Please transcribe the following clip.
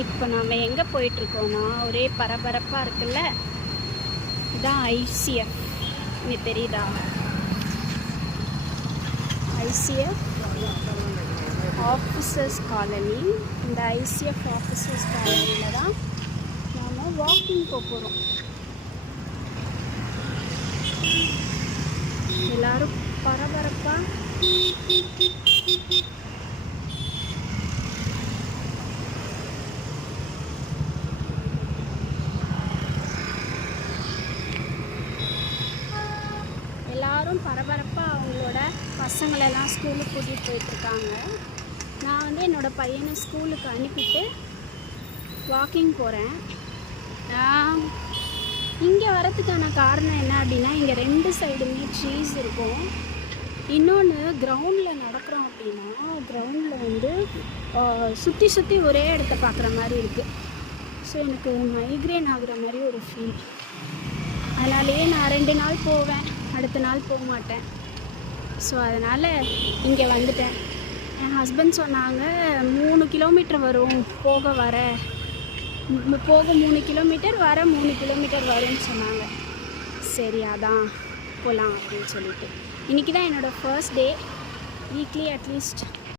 இப்போ நாம் எங்கே போயிட்டுருக்கோன்னா ஒரே பரபரப்பாக இருக்குல்ல. இதான் ஐசிஎஃப். இங்கே தெரியுதா? ICF officers colony. இந்த ஐசிஎஃப் ஆஃபீஸர்ஸ் காலனியில் தான் நாம் வாக்கிங் போகிறோம். எல்லோரும் பரபரப்பாக அவங்களோட பசங்களெல்லாம் ஸ்கூலுக்கு கூட்டிகிட்டு போயிட்டுருக்காங்க. நான் வந்து என்னோடய பையனை ஸ்கூலுக்கு அனுப்பிட்டு வாக்கிங் போகிறேன். இங்கே வரத்துக்கான காரணம் என்ன அப்படின்னா, இங்கே 2 சைடுமே ட்ரீஸ் இருக்கும். இன்னொன்று, கிரவுண்டில் நடக்கிறோம் அப்படின்னா கிரவுண்டில் வந்து சுற்றி சுற்றி ஒரே இடத்த பார்க்குற மாதிரி இருக்குது. ஸோ எனக்கு மைக்ரேன் ஆகுற மாதிரி ஒரு ஃபீல். அதனாலேயே நான் 2 நாள் போவேன், அடுத்த நாள் போக மாட்டேன். ஸோ அதனால் இங்கே வந்துட்டேன். என் ஹஸ்பண்ட் சொன்னாங்க 3 கிலோமீட்டர் வரும் போக 3 கிலோமீட்டர், வர 3 கிலோமீட்டர் வரும்னு சொன்னாங்க. சரி அதான் போகலாம் அப்படின்னு சொல்லிட்டு. இன்றைக்கி தான் என்னோடய ஃபர்ஸ்ட் டே. Weekly at least